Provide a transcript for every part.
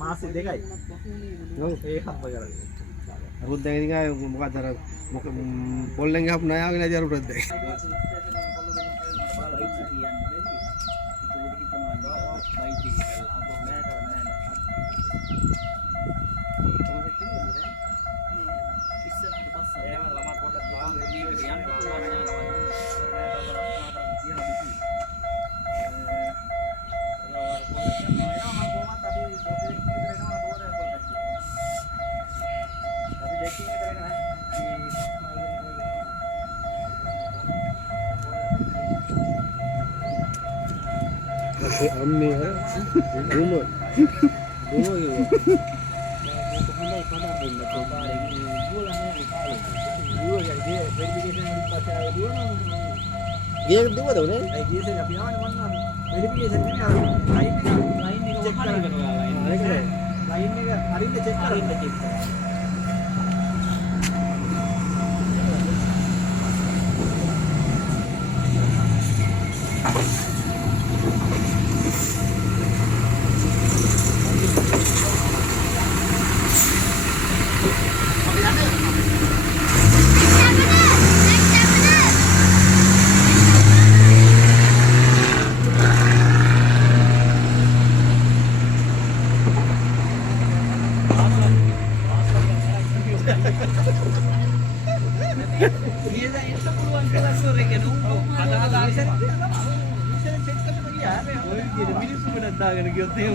මාස දෙකයි. ඔව් ඒ හම්බ කරලා. අරුත් දැන් ඉතින් ආයේ මොකක්ද අර පොල්ලෙන් ගහපු ණයාගෙන නැති අරුත් දැන්. අම්මේ හර දුම ගියක් දුවද උනේ ඒ ගියසේ අපි ආවනේ මන්නාම වෙරිෆිකේෂන් නේ අර ලයින් එක චෙක් කරනවා ලයින් එක හරියට චෙක් කරනවා දාගෙන ගියොත් එහෙම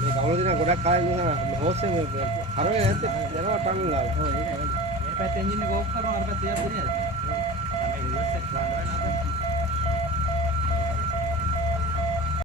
මේ කවුරුද දිනා ගොඩක් කාලේ නිසා හොස් එක හරවෙන්නේ නැත්තේ යනවා ටංගල් ගාලා. ඔව් ඒකයි. මේ පැත්තේ එන්ජින් එක ඕෆ් කරනවා අර පැත්තේ යන්නේ නේද?